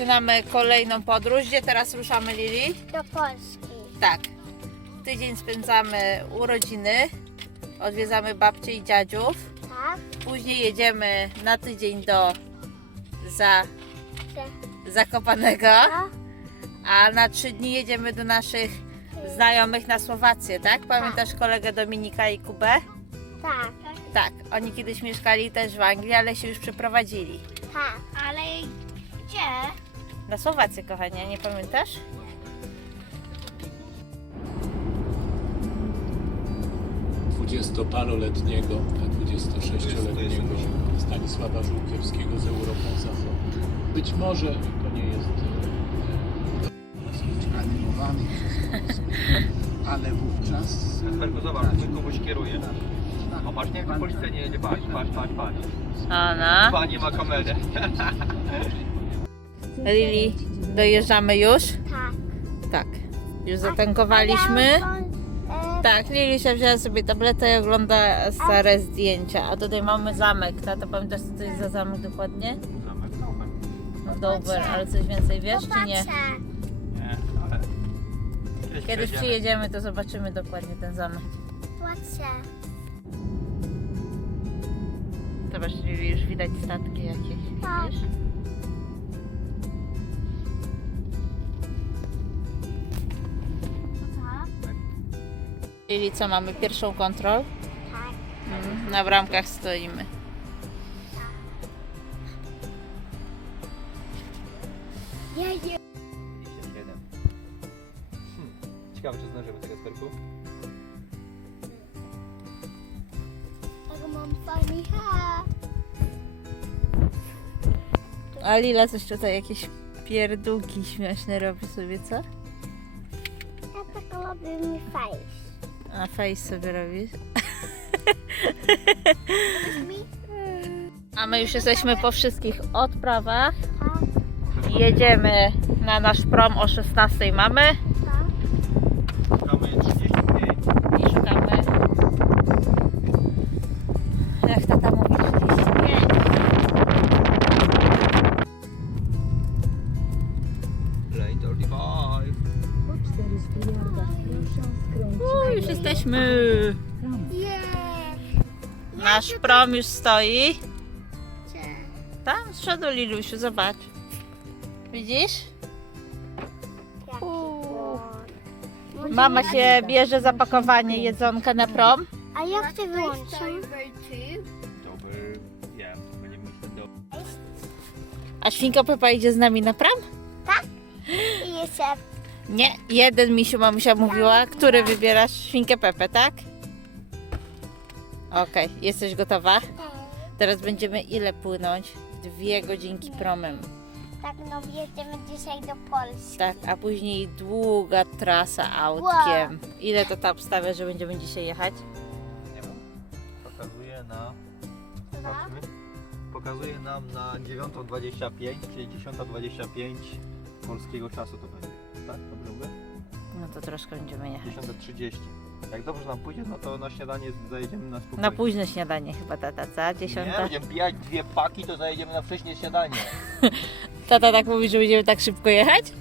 Tak Zaczynamy kolejną podróż. Gdzie teraz ruszamy, Lili? do Polski. Tak. Tydzień spędzamy urodziny. Odwiedzamy babcie i dziadziów. Tak? Później jedziemy na tydzień do za Zakopanego. No, A na trzy dni jedziemy do naszych znajomych na Słowację, tak? Pamiętasz kolegę Dominika i Kubę? tak. Tak, oni kiedyś mieszkali też w Anglii, ale się już przeprowadzili. Tak. Ale gdzie? Na Słowację, kochanie, nie pamiętasz? dwudziestoparoletniego, a 26-letniego Stanisława Żółkiewskiego z Europą Zachodnią. Być może to nie jest e, animowany przez Polskę, ale wówczas Kasperku, zobacz, mój komuś kieruje. O, patrz, jak policja nie jedzie, patrz, patrz, patrz, patrz. Ona. Pani ma kamerę. Lili, dojeżdżamy już? Tak. Tak. Już zatankowaliśmy. E, Tak, Lilisia wzięła sobie tabletę i ogląda stare zdjęcia. A tutaj mamy zamek, tato pamiętasz co to jest za zamek dokładnie? No Dover, ale coś więcej wiesz czy nie? Nie, ale... Przejdziemy. przyjedziemy to zobaczymy dokładnie ten zamek. Popatrzę. Zobacz Lili, już widać statki jakieś, Tak. widzisz? Lili, co mamy? Pierwszą kontrol? Tak. Na bramkach stoimy. 27. Hmm. Ciekawe, czy zdążymy tego Kasperku? Tak mam ha. A Lila coś tutaj jakieś pierdółki śmieszne robi sobie, co? Ja tak robię mi. A face sobie robisz? A my już jesteśmy po wszystkich odprawach. Jedziemy na nasz prom o 16 mamy Prom już stoi. Gdzie? Tam z przodu Lilusiu, zobacz. Widzisz? Uuu. Mama się bierze zapakowanie jedzonka na prom. A jak ty wyłączam? Dobry. Ja, dobry. A świnka Pepa idzie z nami na prom? I jeszcze Nie, jeden misiu mamusia mówiła. Który wybierasz? Świnkę Pepę, tak? Okej, jesteś gotowa? Teraz będziemy ile płynąć? Dwie godzinki promem. tak no jedziemy dzisiaj do Polski. Tak, a później długa trasa autkiem. Ile to tam stawia, że będziemy dzisiaj jechać? Nie wiem. Pokazuje na... Dwa? Patrzmy. Pokazuje nam na 9.25, czyli 10.25 polskiego czasu to będzie. Tak? Dobrze mówię? No to troszkę będziemy jechać. 10.30. Jak dobrze nam pójdzie, no to na śniadanie zajedziemy na spokojnie. Na późne śniadanie chyba tata, co? Nie, Dziesiąta? będziemy pijać dwie paki, to zajedziemy na wcześniej śniadanie. Tata tak mówi, że będziemy tak szybko jechać?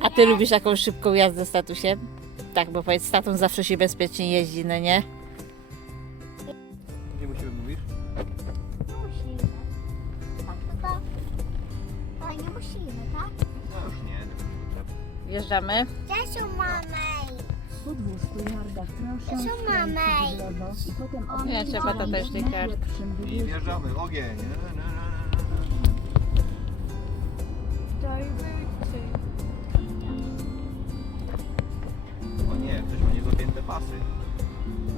A ty lubisz taką szybką jazdę z tatusiem? Tak, bo powiedz, z tatą zawsze się bezpiecznie jeździ, no nie? Gdzie musimy mówić? Musimy. Tak, to. Ale nie musimy, tak? No już nie. Wjeżdżamy. Gdzie są mamy? Po 200 yardach proszę Co mamy? skręcić w lewo i potem Nie, trzeba to też na kartki. pierwszym I wyjeździe. wjeżdżamy, ogień. O nie, ktoś ma niedopięte pasy.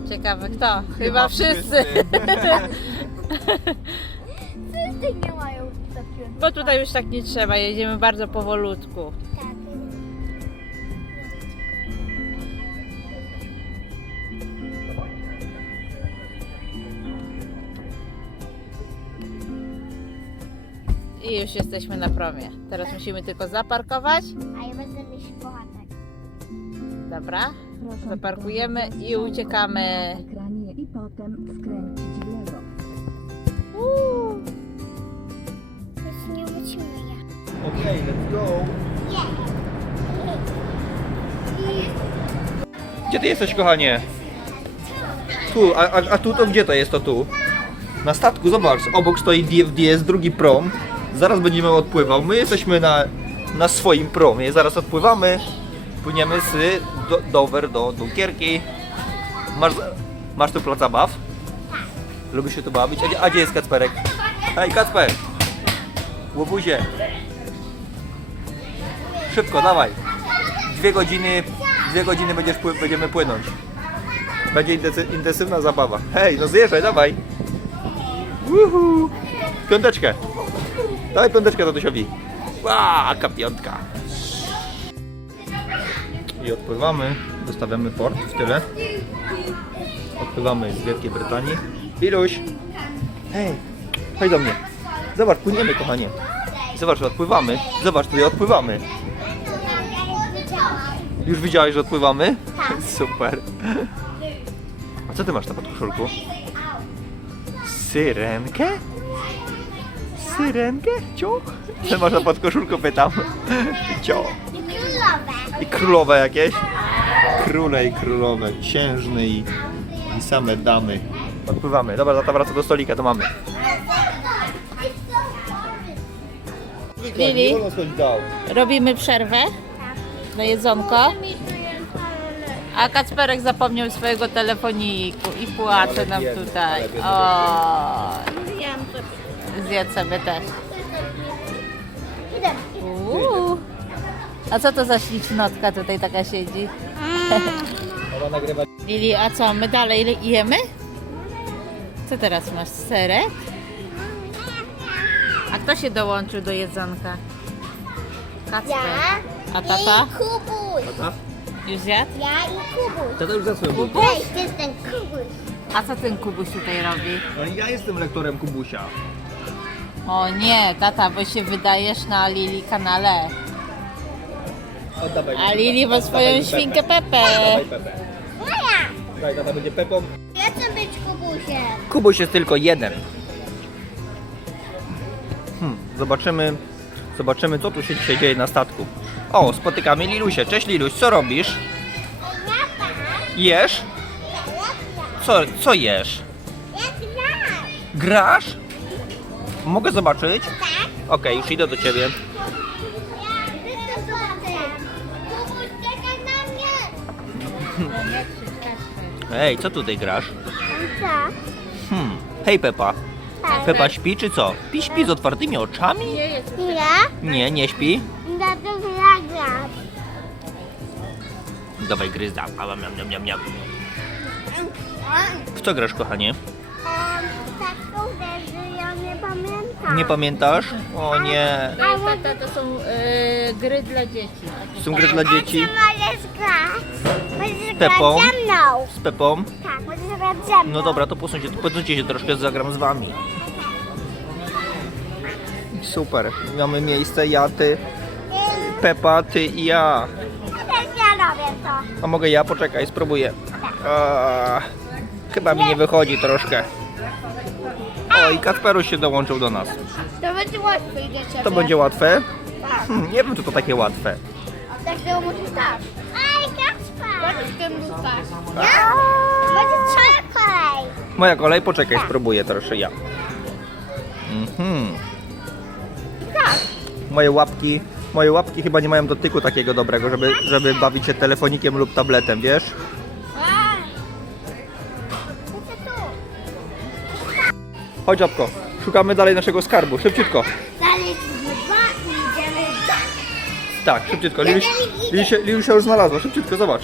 Ciekawe kto? Chyba wszyscy. Wszyscy nie mają takiego. Bo tutaj już tak nie trzeba, jedziemy bardzo powolutku. Tak. I już jesteśmy na promie. Teraz musimy tylko zaparkować. A ja będę mieć pochatek. Dobra. Proszę Zaparkujemy i uciekamy. ekranie i potem skręcić w lewo. Uuu. Chodźmy. Okej, let's go. Gdzie ty jesteś, kochanie? Tu, a, a, a tu to gdzie to jest to tu? Na statku, zobacz, obok stoi DFDS, drugi prom. Zaraz będziemy odpływał. My jesteśmy na, na swoim promie. Zaraz odpływamy. Płyniemy z do, Dover do Dunkierki. Masz, masz tu plac zabaw? Lubisz się tu bawić? A, a gdzie jest Kacperek? Hej, Kacper! Łobuzie! Szybko, dawaj! Dwie godziny, dwie godziny będziesz będziemy płynąć. Będzie intensy- intensywna zabawa. Hej, no zjeżdżaj, dawaj! Uhu. Piąteczkę! Dawaj piąteczkę tatusiowi. Ła, jaka piątka! I odpływamy, dostawiamy port w tyle. Odpływamy z Wielkiej Brytanii. Iluś! Hej, chodź do mnie. Zobacz, płyniemy, kochanie. Zobacz, odpływamy. Zobacz, tutaj odpływamy. Już widziałeś, że odpływamy? Super. A co ty masz na podkoszulku? Syrenkę? Syrenkę? Cio? Co masz na podkoszulku, pytam. Cio. Królowe. I królowe jakieś? Króle i królowe, księżny i, i same damy. Odpływamy. Dobra, tata wraca do stolika, to mamy. Lili? Robimy przerwę na jedzonko. A Kacperek zapomniał swojego telefoniku i płacze nam tutaj. O, Zjem sobie. zjadł sobie też. Idę. Uuu. A co to za ślicznotka tutaj taka siedzi? Nagrywa. Lili, a co, my dalej jemy? Co teraz masz, serek? A kto się dołączył do jedzonka? Kacper. Ja A tata? i Kubuś. Tata? Już zjadł? Ja i Kubuś. Tata już zasnął. Kubuś? Ej, to jest ten Kubuś. A co ten Kubuś tutaj robi? No ja jestem lektorem Kubusia. O nie, tata, bo się wydajesz na Lili kanale. Oddawaj A. Lili ma swoją świnkę Pepę. Pepę. Oddawaj Pepę. Moja. Daj, tata będzie Pepą. Ja chcę być Kubusiem. Kubuś jest tylko jeden. Hmm, zobaczymy, zobaczymy co tu się dzisiaj dzieje na statku. O, spotykamy Lilusię. Cześć Liluś, co robisz? Jesz? Co, co jesz? Jak grasz? Grasz? Mogę zobaczyć? Tak? Okej, już idę do ciebie. Ja. Ej, co tutaj grasz? Co? Hmm, hej Pepa. Tak. Pepa śpi czy co? Pi śpi z otwartymi oczami? Ja? Nie, nie śpi. Na to zagram. Dawaj gryzda. Ała, miam, miam, miam, miam. W co grasz, kochanie? Taką ja nie pamiętam. Nie pamiętasz? O nie. Tata, to są y, gry dla dzieci. Są gry dla dzieci możesz grać? Możesz Pepą? grać ze mną. z Pepą. Tak, możesz grać ze mną. No dobra, to posuńcie, posuńcie się troszkę, zagram z wami. Super. Mamy miejsce, ja, ty, Pepa, ty i ja. Też ja robię to. A mogę ja? Poczekaj, spróbuję. A, chyba mi nie wychodzi troszkę. O, i Kasperuś się dołączył do nas. To będzie łatwe idzie ciebie. To będzie łatwe? Tak. Hmm, nie wiem, czy to takie łatwe. Tak było musisz tak. Aj, Kacper! Możesz tym dostać. Będzie twoja kolej. Moja kolej, poczekaj, spróbuję troszkę ja. Mhm. Tak. Moje łapki, moje łapki chyba nie mają dotyku takiego dobrego, żeby, żeby bawić się telefonikiem lub tabletem, wiesz? Chodź, Żabko, szukamy dalej naszego skarbu, szybciutko. Dalej dwa i idziemy. Tak, szybciutko, Liluś, Lilusia, Lilusia już znalazła, szybciutko, zobacz.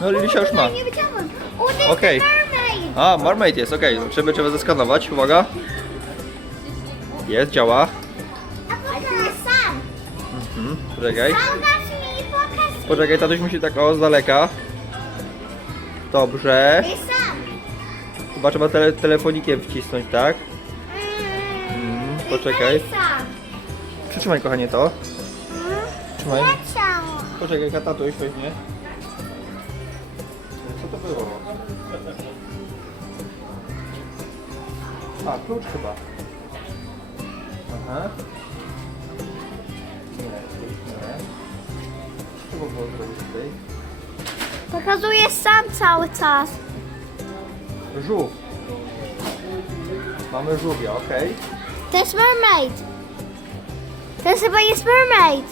No, Lilusia już ma. Nie wiedziałam. O, to jest Okej. mermaid. A, Marmaid jest, okej, zobaczymy, trzeba zeskanować, uwaga. Jest, działa. A pokaż sam. Mhm, poczekaj. Pokaż mi, pokaż mi. Poczekaj, tatuś musi tak o, z daleka. Dobrze. Chyba trzeba tele telefonikiem wcisnąć, tak? Mm, mhm, poczekaj. Przytrzymaj kochanie to. Mm, Trzymaj. Poczekaj, katatuj weźmie. Co to było? A, klucz chyba. Aha. Nie, nie. Co było zrobić tutaj? Pokazuje sam cały czas. Żółw. Mamy żółwia, okej. To jest mermaid. To jest chyba jest mermaid.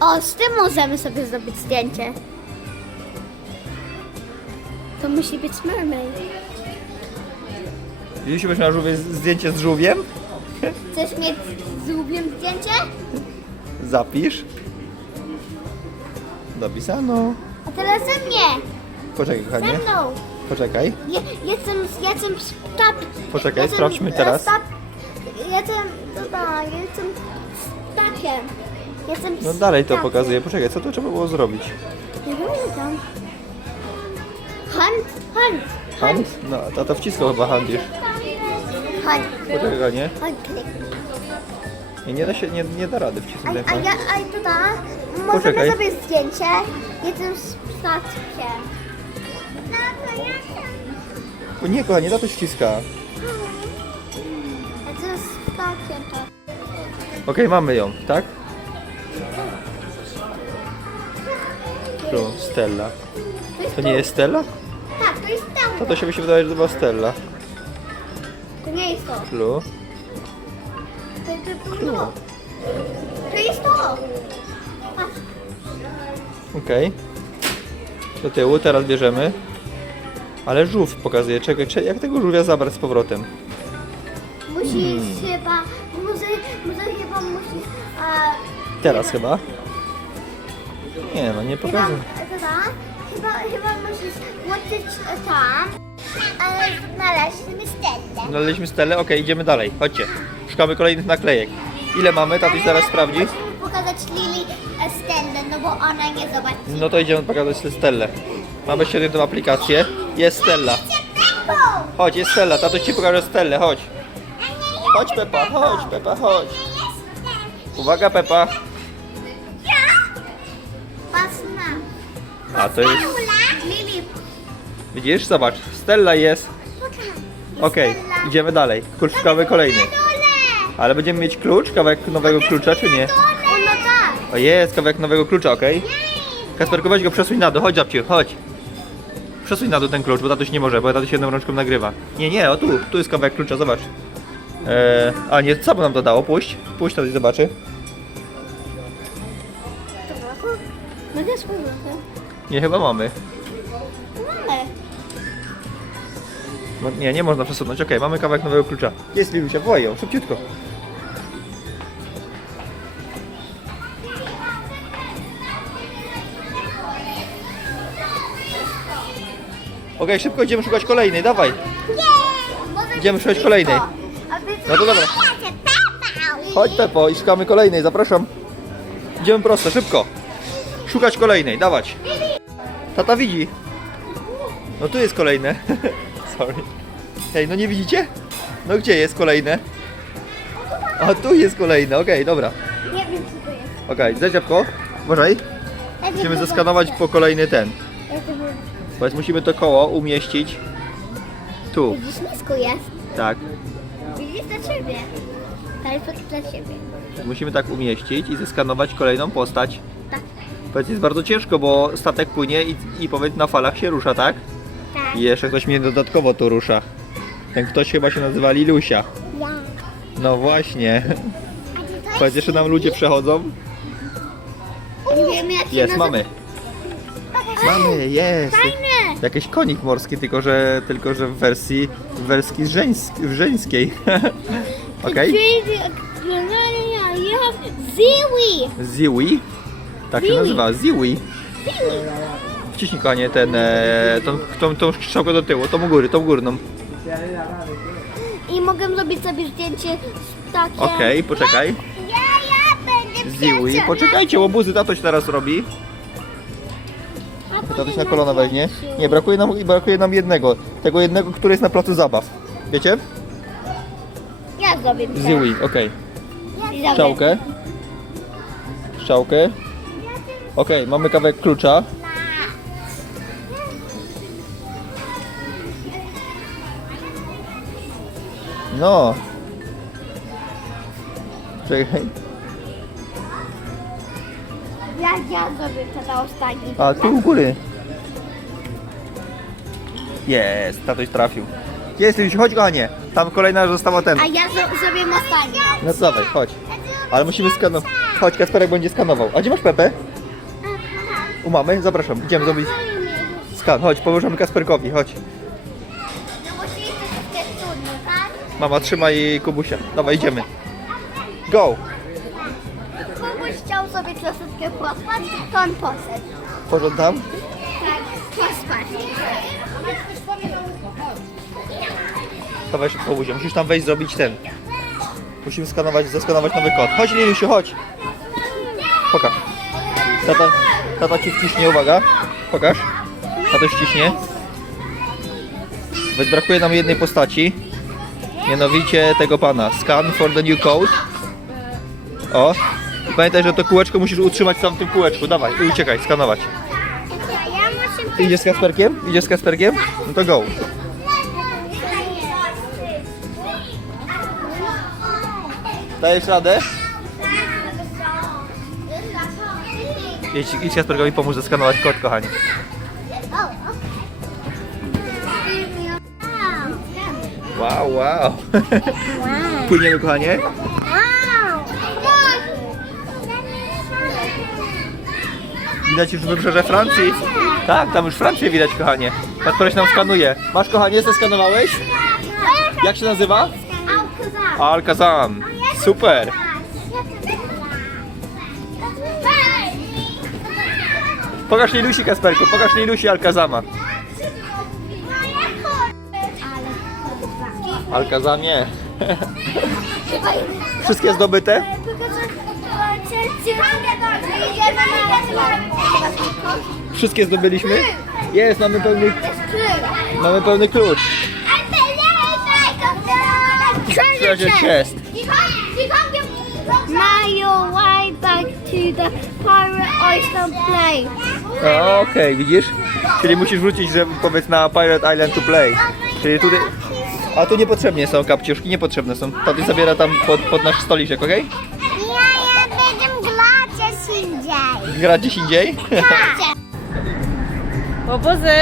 O, z tym możemy sobie zrobić zdjęcie. To musi być mermaid. Widzieliśmy na żółwie zdjęcie z żółwiem? Chcesz mieć z łubiem zdjęcie? Zapisz. Dopisano. A teraz ze mnie. Poczekaj, Ze kochanie. mną. Poczekaj. Je, jestem, jestem stap. Poczekaj, jestem, sprawdźmy teraz. Stap, jestem, dobra, jestem stakiem. Jestem No dalej to pokazuję. Poczekaj, co tu trzeba było zrobić? Nie pamiętam. Hunt, hunt, Hand? No, tata wciskał chyba hand już. hunt. Poczekaj, kochanie. Hunt. Nie, nie da się, nie, nie da rady A, wcisnąć a hand. ja, a tutaj możemy Poczekaj. sobie zdjęcie. Jestem statkiem. No to ja O nie, kochanie, tata wciska. Jestem statkiem to. Okej, mamy ją, tak? Tu, Stella. To nie jest Stella? Tak, to jest tam. To to się mi się wydaje, że to była Stella. To nie jest to. Lu. To, to, jest to. Patrz. Okej. Do tyłu, teraz bierzemy. Ale żółw pokazuje. Czekaj, czekaj, jak tego żółwia zabrać z powrotem? Musisz Hmm. chyba, może, może chyba musisz, a, Teraz chyba? Nie no, nie chyba, pokazuję. chyba, chyba, chyba musisz włączyć e, tam, ale znaleźliśmy Stellę. Znaleźliśmy Stellę, okej, idziemy dalej. Chodźcie. Szukamy kolejnych naklejek. Ile mamy? Tatuś zaraz sprawdzi. Pokazać Lili e, Stellę, no bo ona nie zobaczy. No to idziemy pokazać Stellę. Mamy ściągniętą aplikację. Jest Stella. Chodź, jest Stella. Tatuś ci pokaże Stellę, chodź. Chodź Pepa, chodź Pepa, chodź. Uwaga Pepa. A to jest... Lili, Widzisz? Zobacz. Stella jest. Okej, idziemy dalej. Szukamy kolejny. Ale będziemy mieć klucz, kawałek nowego klucza, czy nie? O, no tak. O jest, kawałek nowego klucza, okej? Kasperku, weź go przesuń na dół, chodź Zabciu, chodź. Przesuń na dół ten klucz, bo tatuś nie może, bo tatuś jedną rączką nagrywa. Nie, nie, o tu, tu jest kawałek klucza, zobacz. Eee, a nie, co by nam to dało? Puść, puść, tatuś zobaczy. Mogę z powrotem? Nie, chyba mamy. Ale. No, nie, nie można przesunąć, okej, mamy kawałek nowego klucza. Jest Lilusia, wołaj ją, szybciutko. Okej, szybko idziemy szukać kolejnej, dawaj. Idziemy szukać kolejnej. No to dobra. Chodź Pepo i szukamy kolejnej, zapraszam. Idziemy prosto, szybko. Szukać kolejnej, dawać. Tata widzi. No tu jest kolejne. Sorry. Hej, no nie widzicie? No gdzie jest kolejne? A tu jest kolejne, okej, dobra. Nie wiem, co to jest. Okej, okay, Zeciapko, uważaj. Musimy zeskanować po kolejny ten. Powiedz, musimy to koło umieścić tu. Widzisz, nisko jest. Tak. Widzisz dla ciebie. To dla ciebie. Musimy tak umieścić i zeskanować kolejną postać. Tak. Powiedz, jest bardzo ciężko, bo statek płynie i, i powiedz na falach się rusza, tak? Tak. I jeszcze ktoś mnie dodatkowo tu rusza. Ten ktoś chyba się nazywa Lilusia. Ja. No właśnie. Powiedz, jeszcze nam ludzie przechodzą. Nie wiem, jak się Jest, nazywa. mamy. Mamy, jest. Fajne. Jakiś konik morski, tylko że, tylko że w wersji, w wersji żeńsk, żeńskiej. Okej? Ziwi. Ziwi. Tak się Ziwi. nazywa, Ziwi. Wciśnij kochanie ten, e, tą, tą, tą strzałkę do tyłu, tą u góry, tą górną. I mogę zrobić sobie zdjęcie z takiem. Okej, poczekaj. Ja, ja będę Ziwi. Poczekajcie, łobuzy tatoś teraz robi. Tatoś na kolana weźmie. Nie, brakuje nam, brakuje nam jednego. Tego jednego, który jest na placu zabaw. Wiecie? Ja zrobię tak. Ziwi, okej. Ja Strzałkę. Strzałkę. Okej, mamy kawałek klucza. No. Czekaj. Ja zrobię to na ostatni. A, tu u góry. Jest, tatuś trafił. Jest, Lilusiu, chodź kochanie. Tam kolejna została ten. A ja zro- zrobię ostatni. No to dawaj, chodź. Ale musimy skanować. Chodź, Kasperek będzie skanował. A gdzie masz Pepe? U mamy? Zapraszam, idziemy zrobić skan. Chodź, pomożemy Kasperkowi, chodź. No to jest trudno, tak? Mama, trzymaj Kubusia. Dawaj, idziemy. Go! Sobie troszeczkę pospać, to on poszedł. Tam? Tak, pospać. Dawaj szybko, Kubusia. Musisz tam wejść, zrobić ten. Musimy skanować, zeskanować nowy kod. Chodź, Lilusiu, chodź. Pokaż. Tata, tata ci wciśnie, uwaga. Pokaż. Tata wciśnie. Więc brakuje nam jednej postaci. Mianowicie tego pana. Scan for the new code. O. Pamiętaj, że to kółeczko musisz utrzymać w tym kółeczku. Dawaj, i uciekaj, skanować. Ja idziesz z Kasperkiem? Idziesz z Kasperkiem? No to go. Dajesz radę? Idź, idź Kasperkowi pomóż zeskanować kod, kochani. Wow, wow. Płyniemy, kochanie? Widać już wybrzeże Francji? Tak, tam już Francję widać, kochanie. Kasperek nam skanuje. Masz, kochanie, zeskanowałeś? Jak się nazywa? Alcazam. Super. Pokaż Lilusi, Kasperku, pokaż Lilusi Alcazama. Alcazamie. Wszystkie zdobyte? Wszystkie zdobyliśmy? Jest, mamy pełny, mamy pełny klucz. Treasure chest. Mario way back to the Pirate Island place. O, Okej, widzisz? Czyli musisz wrócić, że powiedz na Pirate Island to play. Czyli tutaj... A tu niepotrzebnie są kapciuszki, niepotrzebne są. Taty zabiera tam pod, pod nasz stoliczek, okej? Ja, Gra gdzieś indziej? Łobuzy!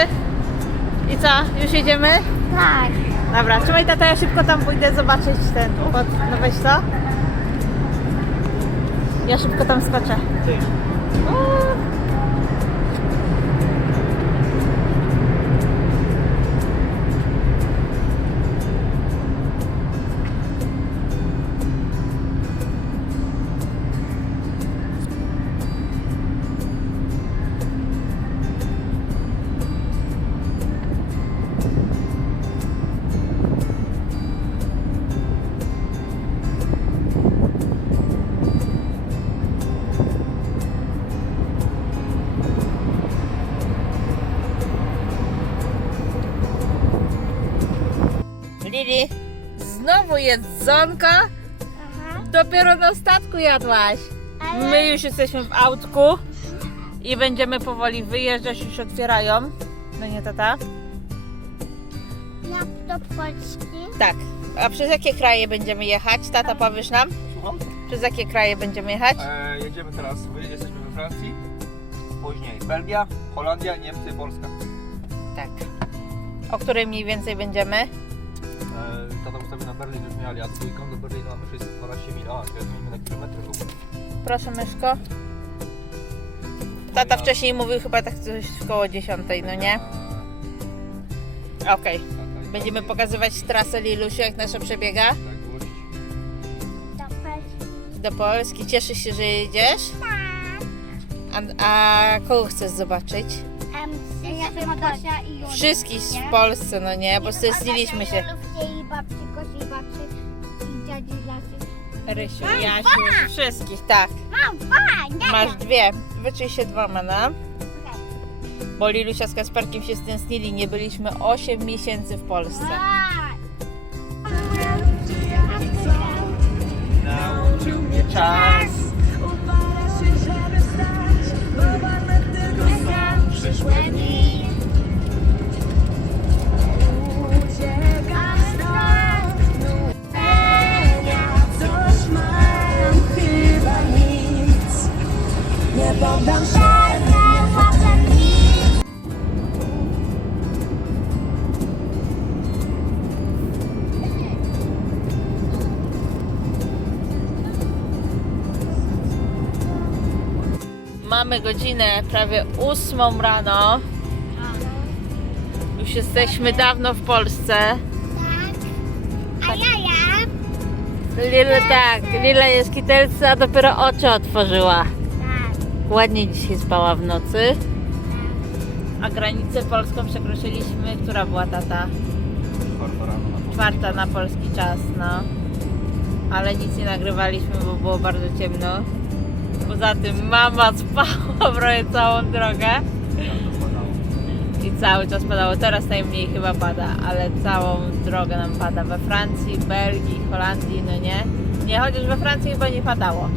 I co? Już jedziemy? Tak. Dobra, trzymaj tata, ja szybko tam pójdę zobaczyć ten pod... No weź co? Ja szybko tam skoczę. O! Lili, znowu jedzonka? Dopiero na statku jadłaś. My już jesteśmy w autku i będziemy powoli wyjeżdżać, już otwierają. No nie tata? Ja do Polski. Tak. A przez jakie kraje będziemy jechać? Tata, powiesz nam? Przez jakie kraje będziemy jechać? E, jedziemy teraz, my jesteśmy we Francji. Później Belgia, Holandia, Niemcy, Polska. Tak. O której mniej więcej będziemy? E, tata ustawił na Berlin, już mieli, a dwójką do Berlina mamy 612 mil. A, teraz miejmy na kilometry w ogóle. Proszę myszko. Tata wcześniej mówił chyba tak coś koło 10, no nie? Okej. Będziemy pokazywać trasę Lilusiu, jak nasza przebiega Do Polski. do Polski. Cieszysz się, że jedziesz? A, a kogo chcesz zobaczyć? Um, ja i. Wszystkich w Polsce, no nie? Bo stęskniliśmy się. Babci, Kosi, babci i dziadzi Lasy. Rysiu, Jasiu, wszystkich, tak. Mam dwa, Masz dwie. Wyczuj się dwoma, no. Bo Lilusia z Kasperkiem się stęsknili. Nie byliśmy 8 miesięcy w Polsce. Nauczył mnie czas. Mamy godzinę prawie ósmą rano. Już jesteśmy dawno w Polsce. A ja, ja. Lila tak, Lila jest kitelca, dopiero oczy otworzyła. Tak. Ładnie dzisiaj spała w nocy. A granicę polską przekroczyliśmy, która była tata? Czwarta na polski czas, no. Ale nic nie nagrywaliśmy, bo było bardzo ciemno. Poza tym mama spała prawie całą drogę. I cały czas padało. Teraz najmniej chyba pada, ale całą drogę nam pada. We Francji, Belgii, Holandii, no nie? Nie, chociaż we Francji chyba nie padało.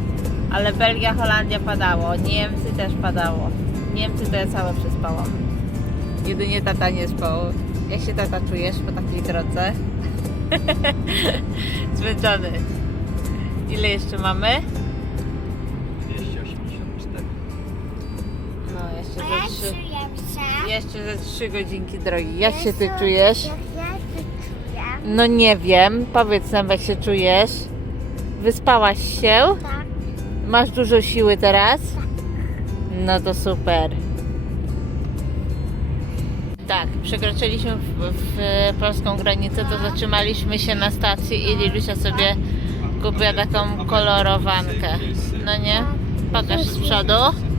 Ale Belgia, Holandia padało. Niemcy też padało. Niemcy to ja całe przespałam. Jedynie tata nie spał. Jak się tata czujesz po takiej drodze? Zmęczony. Ile jeszcze mamy? Jeszcze ze trzy, jeszcze ze trzy godzinki drogi. Jak się ty czujesz? Jak ja się czuję. No nie wiem. Powiedz nam, jak się czujesz. Wyspałaś się? Tak. Masz dużo siły teraz? No to super. Tak, przekroczyliśmy w, w polską granicę, to zatrzymaliśmy się na stacji i Lilusia sobie kupiła taką kolorowankę. No nie? Pokaż z przodu.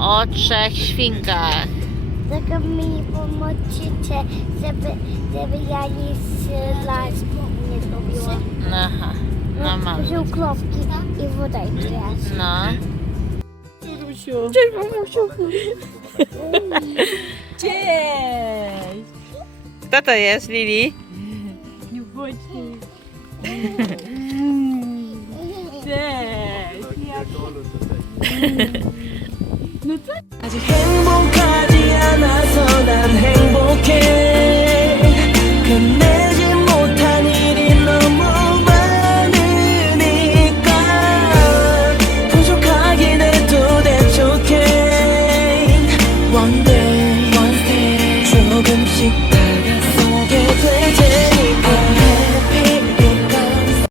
O trzech świnkach. Tylko mi pomożecie, żeby, żeby ja nie strzelać nie zrobiła. Aha, no mam. Wziął klopki i woda jest. No. Cześć! Kto to jest, Lili? 아직 행복하지 않아서 난 행복해